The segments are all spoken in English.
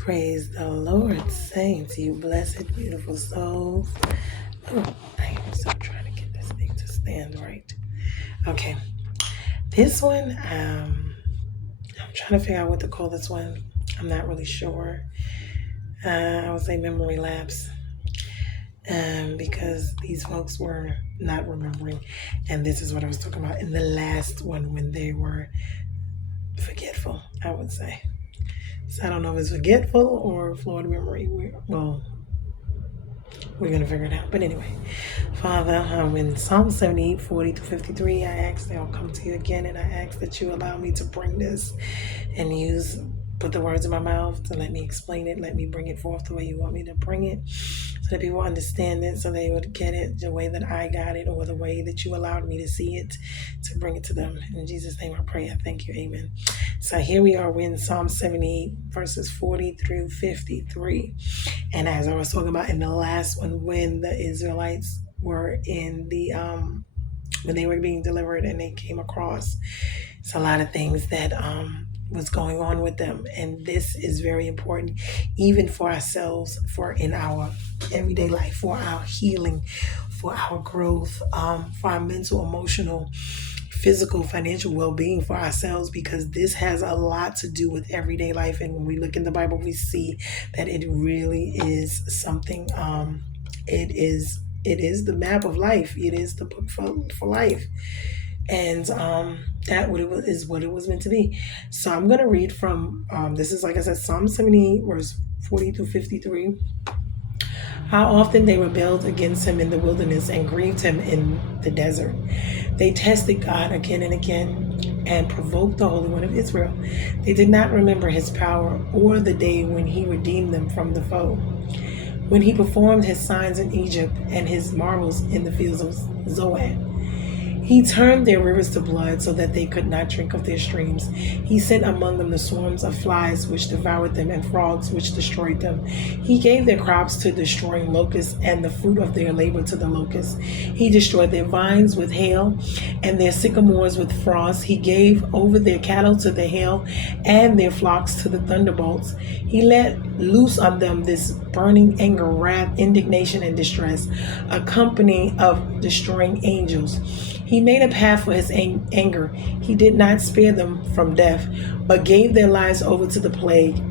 Praise the Lord, saints, you blessed, beautiful souls. Oh, I am so trying to get this thing to stand right. Okay, this one, I'm trying to figure out what to call this one. I'm not really sure. I would say memory lapse, because these folks were not remembering, and this is what I was talking about in the last one when they were forgetful, I would say. So I don't know if it's forgetful or flawed memory. We're going to figure it out. But anyway, Father, in Psalm 78, 40 to 53, I ask that I'll come to you again, and I ask that you allow me to bring this and put the words in my mouth to let me explain it. Let me bring it forth the way you want me to bring it, so that people understand it, so they would get it the way that I got it, or the way that you allowed me to see it, to bring it to them. In Jesus' name I pray. I thank you. Amen. So here we are. We're in Psalm 78, verses 40 through 53. And as I was talking about in the last one, when the Israelites were in the when they were being delivered and they came across, it's a lot of things that was going on with them. And this is very important, even for ourselves, for in our everyday life, for our healing, for our growth, for our mental, emotional, physical, financial well-being for ourselves, because this has a lot to do with everyday life. And when we look in the Bible, we see that it really is something. It is the map of life. It is the book for life. And is what it was meant to be. So I'm going to read from, this is, like I said, Psalm 78, verse 40 to 53. How often they rebelled against him in the wilderness and grieved him in the desert. They tested God again and again and provoked the Holy One of Israel. They did not remember his power or the day when he redeemed them from the foe, when he performed his signs in Egypt and his marvels in the fields of Zoan. He turned their rivers to blood so that they could not drink of their streams. He sent among them the swarms of flies which devoured them, and frogs which destroyed them. He gave their crops to destroying locusts, and the fruit of their labor to the locusts. He destroyed their vines with hail and their sycamores with frost. He gave over their cattle to the hail and their flocks to the thunderbolts. He let loose on them this burning anger, wrath, indignation, and distress, a company of destroying angels. He made a path for his anger. He did not spare them from death, but gave their lives over to the plague.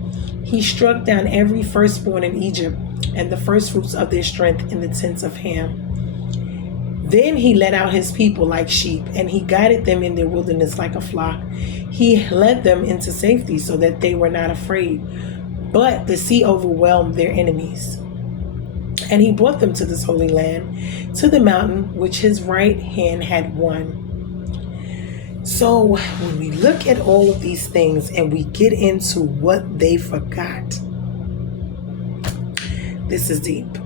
He struck down every firstborn in Egypt, and the firstfruits of their strength in the tents of Ham. Then he led out his people like sheep, and he guided them in their wilderness like a flock. He led them into safety so that they were not afraid. But the sea overwhelmed their enemies. And he brought them to this holy land, to the mountain which his right hand had won. So when we look at all of these things and we get into what they forgot, this is deep.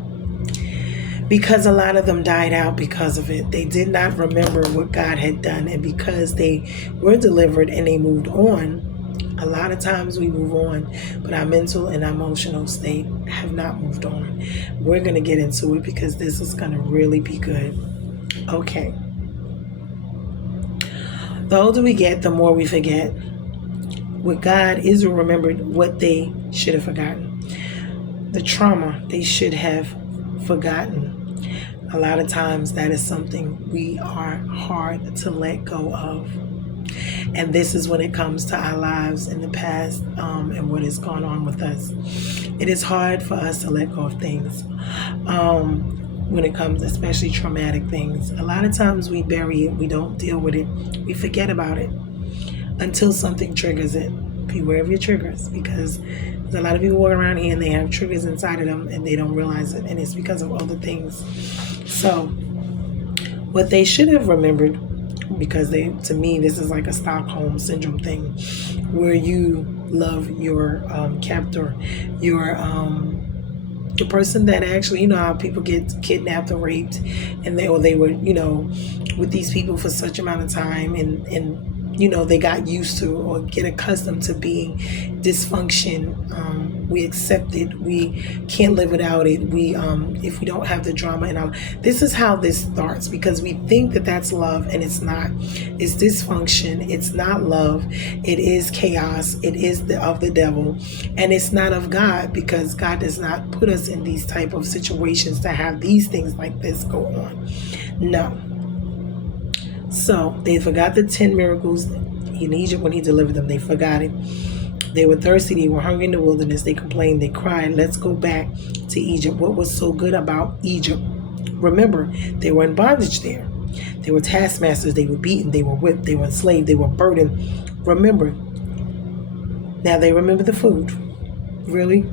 Because a lot of them died out because of it. They did not remember what God had done. And because they were delivered and they moved on, a lot of times we move on, but our mental and emotional state have not moved on. We're going to get into it because this is going to really be good. Okay. The older we get, the more we forget. With God, Israel remembered what they should have forgotten. The trauma they should have forgotten. A lot of times that is something we are hard to let go of. And this is when it comes to our lives in the past, and what has gone on with us. It is hard for us to let go of things when it comes, especially traumatic things. A lot of times we bury it. We don't deal with it. We forget about it until something triggers it. Beware of your triggers, because there's a lot of people walking around here and they have triggers inside of them and they don't realize it. And it's because of other things. So what they should have remembered, because to me, this is like a Stockholm syndrome thing, where you love your captor, your the person that actually, how people get kidnapped or raped, and they were, with these people for such amount of time, and they got used to or get accustomed to being dysfunction. We accept it. We can't live without it. We if we don't have the drama in our, this is how this starts, because we think that that's love, and it's not. It's dysfunction. It's not love. It is chaos. It is of the devil, and it's not of God, because God does not put us in these type of situations to have these things like this go on. No. So they forgot the 10 miracles in Egypt when he delivered them. They forgot it. They were thirsty. They were hungry in the wilderness. They complained. They cried, let's go back to Egypt. What was so good about Egypt? Remember, they were in bondage there. They were taskmasters. They were beaten. They were whipped. They were enslaved. They were burdened. Remember. Now they remember the food. Really?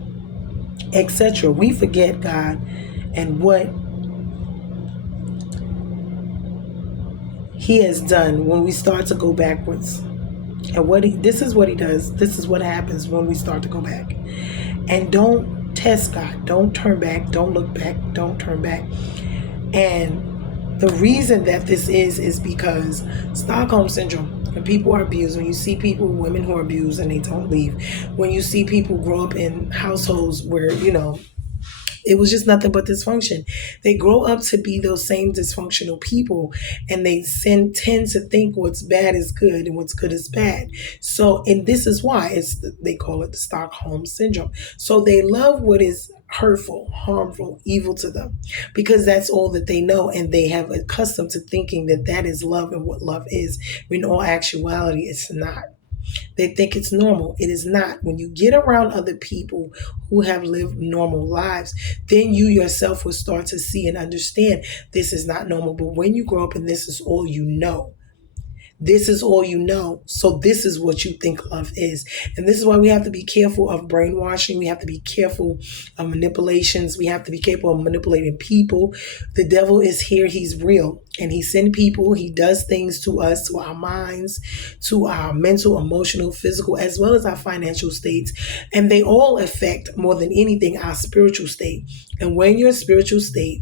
Etc. We forget God and what he has done when we start to go backwards. And this is what he does. This is what happens when we start to go back. And don't test God. Don't turn back. Don't look back. Don't turn back. And the reason that this is because Stockholm Syndrome. When people are abused, when you see women who are abused and they don't leave, when you see people grow up in households where, it was just nothing but dysfunction. They grow up to be those same dysfunctional people, and they tend to think what's bad is good and what's good is bad. So, and this is why they call it the Stockholm Syndrome. So they love what is hurtful, harmful, evil to them, because that's all that they know, and they have accustomed to thinking that that is love and what love is, when in all actuality it's not. They think it's normal. It is not. When you get around other people who have lived normal lives, then you yourself will start to see and understand this is not normal. But when you grow up and this is all you know, this is all you know. So this is what you think love is. And this is why we have to be careful of brainwashing. We have to be careful of manipulations. We have to be careful of manipulating people. The devil is here. He's real. And he sends people. He does things to us, to our minds, to our mental, emotional, physical, as well as our financial states. And they all affect, more than anything, our spiritual state. And when your spiritual state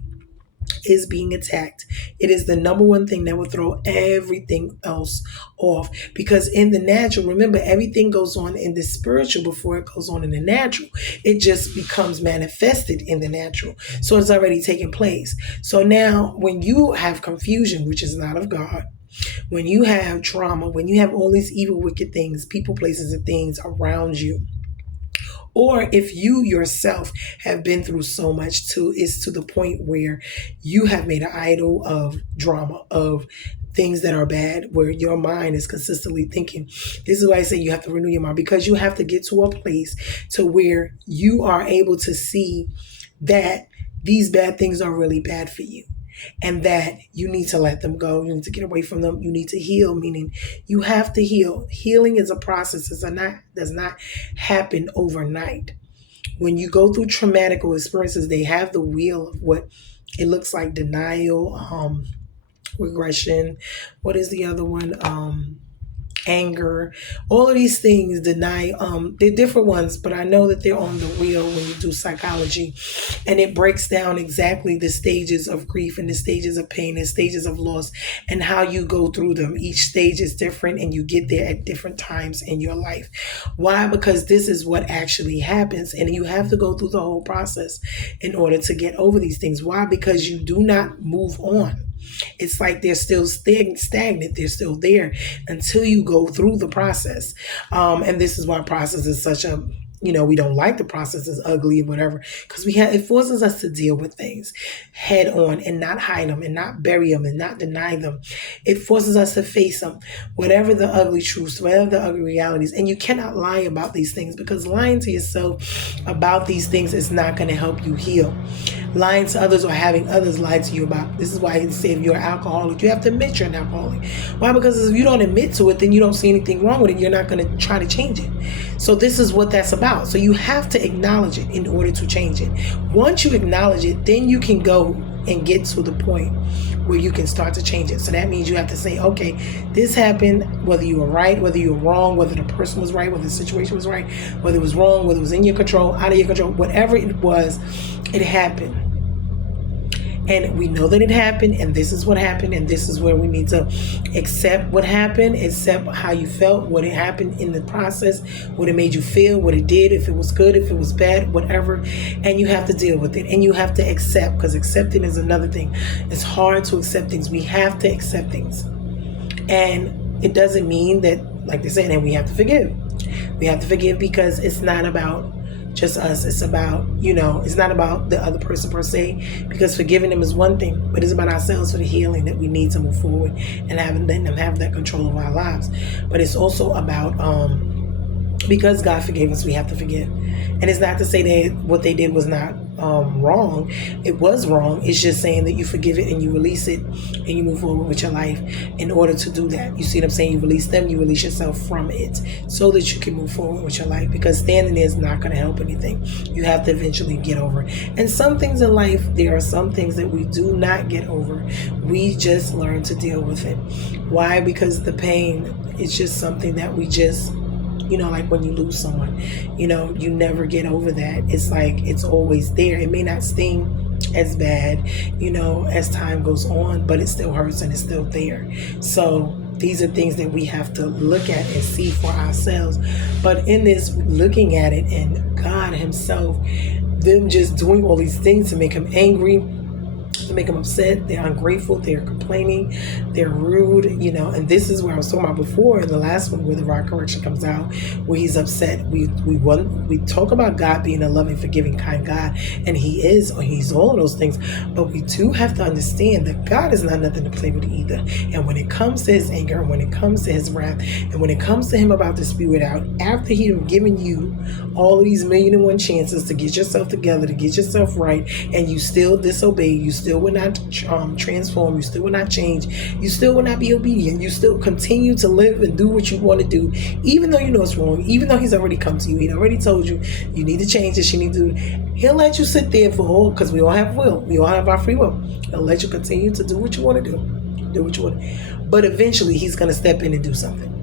is being attacked, it is the number one thing that will throw everything else off. Because in the natural, remember, everything goes on in the spiritual before it goes on in the natural. It just becomes manifested in the natural. So it's already taken place. So now when you have confusion, which is not of God, when you have trauma, when you have all these evil, wicked things, people, places, and things around you, or if you yourself have been through so much to the point where you have made an idol of drama, of things that are bad, where your mind is consistently thinking. This is why I say you have to renew your mind, because you have to get to a place to where you are able to see that these bad things are really bad for you, and that you need to let them go. You need to get away from them. You need to heal, meaning you have to heal. Healing is a process. It does not happen overnight. When you go through traumatic experiences, they have the wheel of what it looks like: denial, regression. What is the other one? Anger, all of these things, they're different ones, but I know that they're on the wheel when you do psychology, and it breaks down exactly the stages of grief and the stages of pain and stages of loss and how you go through them. Each stage is different, and you get there at different times in your life. Why? Because this is what actually happens, and you have to go through the whole process in order to get over these things. Why? Because you do not move on. It's like they're still stagnant. They're still there until you go through the process. And this is why process is such a, we don't like the process, is ugly or whatever, because it forces us to deal with things head on and not hide them and not bury them and not deny them. It forces us to face them, whatever the ugly truths, whatever the ugly realities. And you cannot lie about these things, because lying to yourself about these things is not going to help you heal. Lying to others or having others lie to you about. This is why he said if you're an alcoholic, you have to admit you're an alcoholic. Why? Because if you don't admit to it, then you don't see anything wrong with it. You're not going to try to change it. So this is what that's about. So you have to acknowledge it in order to change it. Once you acknowledge it, then you can go and get to the point where you can start to change it. So that means you have to say, okay, this happened, whether you were right, whether you were wrong, whether the person was right, whether the situation was right, whether it was wrong, whether it was in your control, out of your control, whatever it was, it happened. And we know that it happened, and this is what happened, and this is where we need to accept what happened, accept how you felt, what it happened in the process, what it made you feel, what it did, if it was good, if it was bad, whatever. And you have to deal with it, and you have to accept, because accepting is another thing. It's hard to accept things. We have to accept things. And it doesn't mean that, like they said, and we have to forgive. We have to forgive because it's not about just us. It's about, it's not about the other person per se, because forgiving them is one thing, but it's about ourselves for the healing that we need to move forward and letting them have that control of our lives. But it's also about, because God forgave us, we have to forgive. And it's not to say that what they did was not wrong. It was wrong. It's just saying that you forgive it and you release it and you move forward with your life in order to do that. You see what I'm saying? You release them, you release yourself from it so that you can move forward with your life, because standing there is not going to help anything. You have to eventually get over it. And some things in life, there are some things that we do not get over. We just learn to deal with it. Why? Because the pain is just something that we just, like when you lose someone, you never get over that. It's like it's always there. It may not sting as bad, as time goes on, but it still hurts and it's still there. So these are things that we have to look at and see for ourselves. But in this looking at it, and God himself, them just doing all these things to make him angry, to make them upset, they're ungrateful, they're complaining, they're rude, and this is where I was talking about before in the last one, where the rod correction comes out, where he's upset. We talk about God being a loving, forgiving, kind God, and he's all of those things, but we do have to understand that God is not nothing to play with either. And when it comes to his anger, when it comes to his wrath, and when it comes to him about to spew it out, after he has given you all of these 1,000,001 chances to get yourself together, to get yourself right, and you still disobey, you still will not transform, you still will not change, you still will not be obedient, you still continue to live and do what you want to do, even though you know it's wrong, even though he's already come to you, he already told you, you need to change this, you need to do it. He'll let you sit there because we all have will, we all have our free will. He'll let you continue to do what you want to do what you want. But eventually he's going to step in and do something.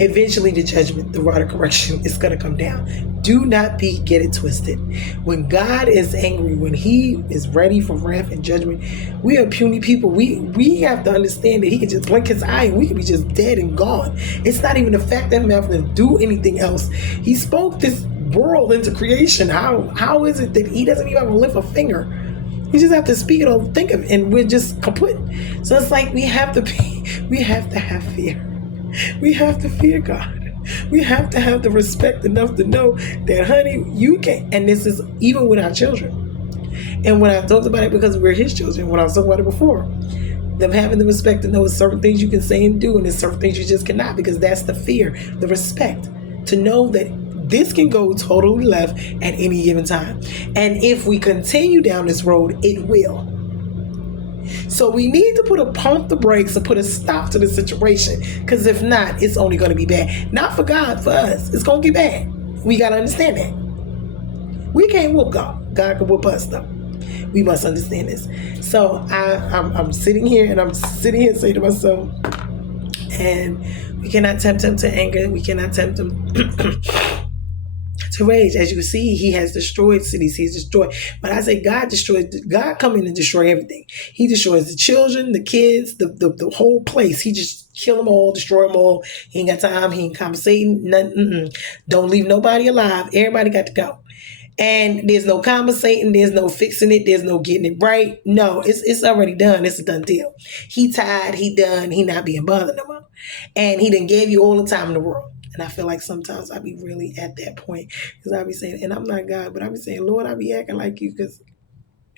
Eventually the judgment, the rod of correction is going to come down. Do not get it twisted. When God is angry, when he is ready for wrath and judgment, we are puny people. We have to understand that he can just blink his eye and we can be just dead and gone. It's not even the fact that him having to do anything else. He spoke this world into creation. How is it that he doesn't even have to lift a finger? We just have to speak it or think of it, and we're just kaput. So it's like we have to have fear. We have to fear God. We have to have the respect enough to know that, honey, you can. And this is even with our children. And when I talked about it, because we're his children, when I was talking about it before, them having the respect to know certain things you can say and do, and there's certain things you just cannot, because that's the fear, the respect, to know that this can go totally left at any given time. And if we continue down this road, it will. So we need to pump the brakes and put a stop to the situation, because if not, it's only going to be bad. Not for God, for us. It's going to get bad. We got to understand that. We can't whoop God. God can whoop us, though. We must understand this. So I'm sitting here saying to myself, and we cannot tempt him to anger. We cannot tempt him to rage. As you see, he has destroyed cities. He's destroyed. But I say God come in and destroy everything. He destroys the children, the kids, the whole place. He just kill them all, destroy them all. He ain't got time. He ain't compensating. Nothing. Don't leave nobody alive. Everybody got to go. And there's no compensating. There's no fixing it. There's no getting it right. No, it's already done. It's a done deal. He tired. He done. He not being bothered no more. And he done gave you all the time in the world. And I feel like sometimes I be really at that point, because I be saying, and I'm not God, but I be saying, Lord, I be acting like you, because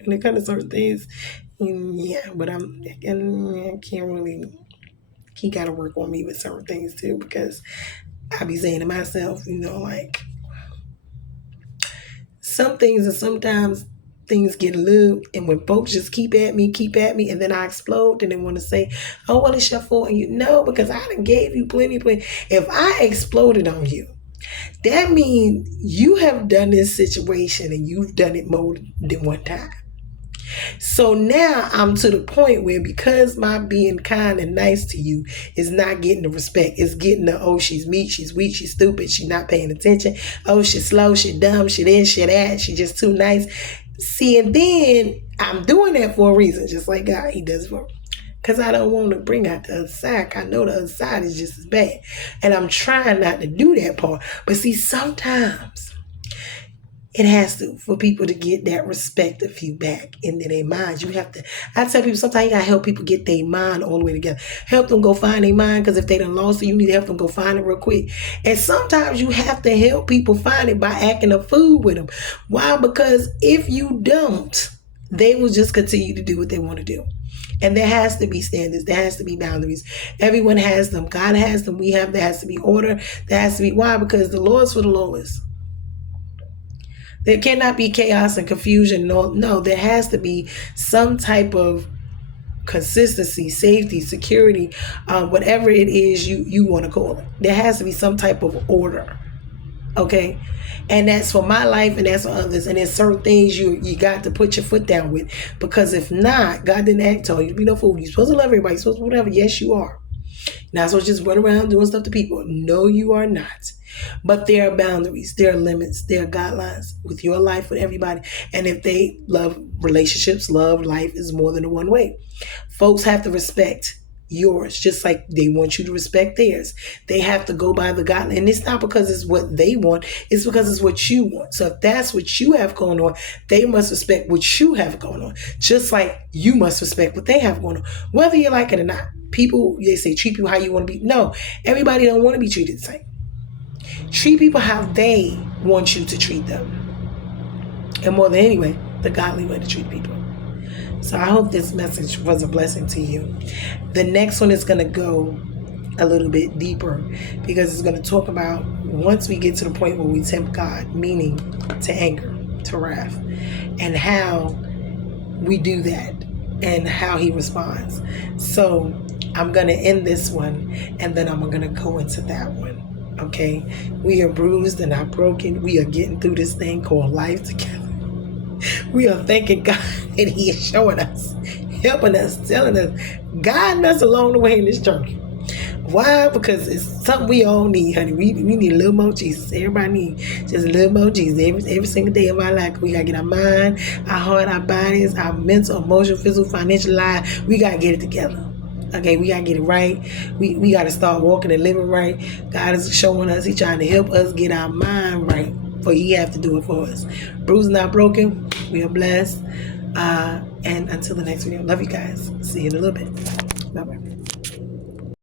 when it comes to certain things, but I can't really, he got to work on me with certain things too, because I be saying to myself, like some things, and sometimes things get loose, and when folks just keep at me, and then I explode, and they want to say, oh, well, it's your fault. And because I done gave you plenty. If I exploded on you, that means you have done this situation, and you've done it more than one time. So now I'm to the point where, because my being kind and nice to you is not getting the respect, it's getting the, oh, she's meek, she's weak, she's stupid, she's not paying attention, oh, she's slow, she's dumb, she this, she that, she just too nice. See, and then I'm doing that for a reason, just like God, He does for, because I don't want to bring out the other side. I know the other side is just as bad. And I'm trying not to do that part. But see, sometimes it has to, for people to get that respect of you back into their minds. You have to, I tell people sometimes you gotta help people get their mind all the way together. Help them go find their mind, because if they done lost it, you need to help them go find it real quick. And sometimes you have to help people find it by acting a fool with them. Why? Because if you don't, they will just continue to do what they want to do. And there has to be standards. There has to be boundaries. Everyone has them. God has them. We have. There has to be order. There has to be. Why? Because the Lord's for the lawless. There cannot be chaos and confusion. No, there has to be some type of consistency, safety, security, whatever it is you want to call it. There has to be some type of order. Okay? And that's for my life, and that's for others. And there's certain things you got to put your foot down with. Because if not, God didn't tell you to be no fool. You're supposed to love everybody. You're supposed to whatever. Yes, you are. Not supposed to just run around doing stuff to people. No, you are not. But there are boundaries, there are limits, there are guidelines with your life, with everybody. And if they love relationships, love life is more than a one way. Folks have to respect yours, just like they want you to respect theirs. They have to go by the guideline. And it's not because it's what they want, it's because it's what you want. So if that's what you have going on, they must respect what you have going on. Just like you must respect what they have going on, whether you like it or not. People, they say treat people how you want to be. No, everybody don't want to be treated the same. Treat people how they want you to treat them. And more than anyway, the godly way to treat people. So I hope this message was a blessing to you. The next one is going to go a little bit deeper, because it's going to talk about once we get to the point where we tempt God, meaning to anger, to wrath, and how we do that and how He responds. So I'm going to end this one, and then I'm going to go into that one. Okay? We are bruised and not broken. We are getting through this thing called life together. We are thanking God that He is showing us, helping us, telling us, guiding us along the way in this journey. Why? Because it's something we all need, honey. We need a little more Jesus. Everybody needs just a little more Jesus every single day of our life. We got to get our mind, our heart, our bodies, our mental, emotional, physical, financial life. We got to get it together. Okay, we got to get it right. We got to start walking and living right. God is showing us. He's trying to help us get our mind right. For He have to do it for us. Bruised, not broken. We are blessed. And until the next video, love you guys. See you in a little bit. Bye-bye.